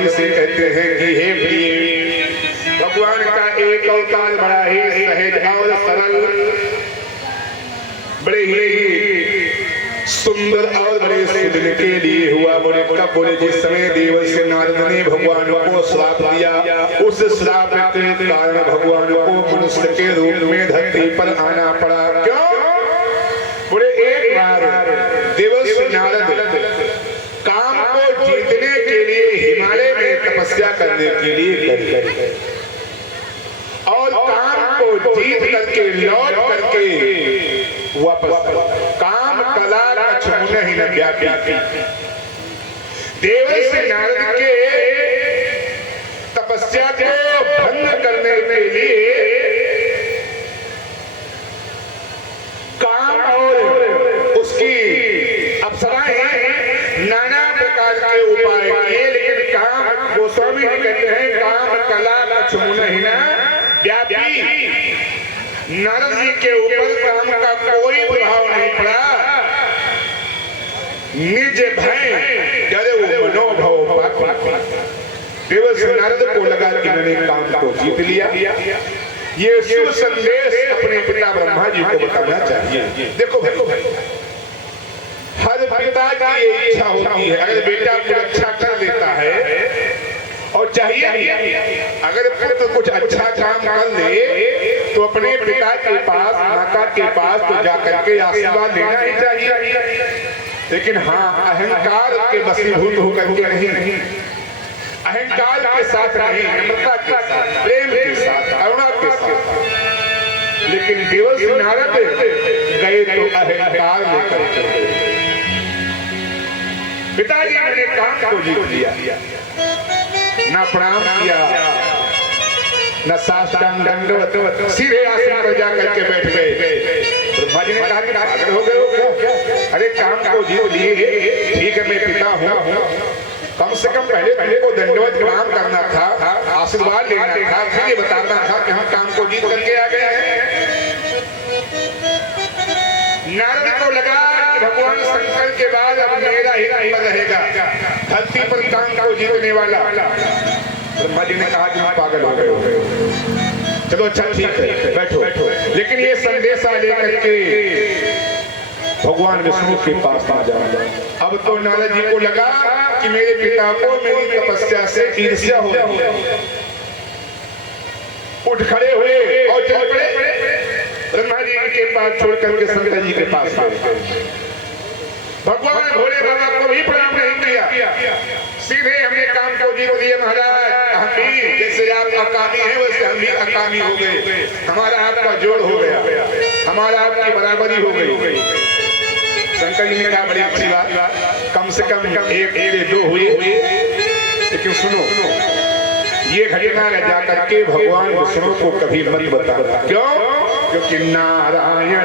पार्वती से कहते हैं कि हे प्रिय, भगवान का एक अवतार बड़ा ही सहज और सरल, बड़े ही सुंदर और बड़े सुधन के लिए हुआ। बोले कब? बोले जिस समय देवर्षि नारद ने भगवान को श्राप दिया, उस श्राप के कारण भगवान को मनुष्य के रूप में धरती पर आना पड़ा। क्यों? बोले एक बार देवर्षि नारद काम को जीतने के लिए हिमालय में तपस्या करने के लिए गए और काम को जीत करके लौट करके वापस काम कला लक्ष्मण ही न व्यापी। देवर्षि नारद के तपस्या को भंग करने के लिए काम और उसकी अप्सराएं नाना प्रकार के उपाय किए, लेकिन काम गोस्वामी जी कहते हैं काम कला लक्ष्मण ही न व्यापी। नारद जी के ऊपर काम का कोई प्रभाव नहीं पड़ा। निज भय डरे वो मनोभव। देवर्षि नारद को लगा कि मैंने काम को जीत लिया। ये शुभ संदेश अपने पिता ब्रह्मा जी को बताना चाहिए। देखो भाई, हर पिता की इच्छा होती है, अगर बेटा कुछ अच्छा कर देता है और चाहिए अगर पुत्र कुछ अच्छा काम कर ले तो अपने पिता के पास, माता के पास तो जाकर के आशीर्वाद लेना ही चाहिए। लेकिन हाँ, अहंकार के वशीभूत होकर के नहीं, अहंकार के साथ नहीं, नम्रता के साथ, प्रेम के साथ, करुणा के साथ। लेकिन देवर्षि नारद गए तो अहंकार लेकर के। पिताजी ने काम को जीत लिया, ना प्रणाम किया, न साष्टांग दंडवत, सीधे आसन पर जाकर के बैठ गए। ब्रह्मा जी ने कहा कि पागल हो गए हो क्या? अरे काम को जीत लिए, ठीक है मैं पिता हूँ, कम से कम पहले तुमको दंडवत प्रणाम करना था, आशीर्वाद लेना था, फिर ये बताना था कि हम काम को जीत करके आ गए हैं। नारद को लगा कि भगवान शंकर के बाद अब मेरा ही नंबर रहेगा धरती पर काम को जीतने वाला। ब्रह्मा जी ने कहा कि तुम पागल हो गए हो, चलो अच्छा ठीक है बैठो। लेकिन ये संदेशा लेकर के भगवान विष्णु के पास आ जाओ। अब तो नारद जी को लगा कि मेरे पिता को मेरी तपस्या से ईर्ष्या हो रही है। उठ खड़े हुए और चल पड़े ब्रह्मा जी के पास छोड़ करके शंकर जी के पास गए। भगवान भोले बाबा को भी प्रणाम नहीं किया, सीधे हमने काम को जीत लिया महाराज। हम भी जैसे आप अकामी हैं वैसे हम भी अकामी हो गए, हमारा आपका जोड़ हो गया, हमारा आपकी बराबरी हो गई। शंकर जी ने कहा बड़ी अच्छी बात, कम से कम एक से दो हुए, लेकिन सुनो ये घटना जाकर के भगवान विष्णु को कभी मत बताना। क्यों? क्योंकि नारायण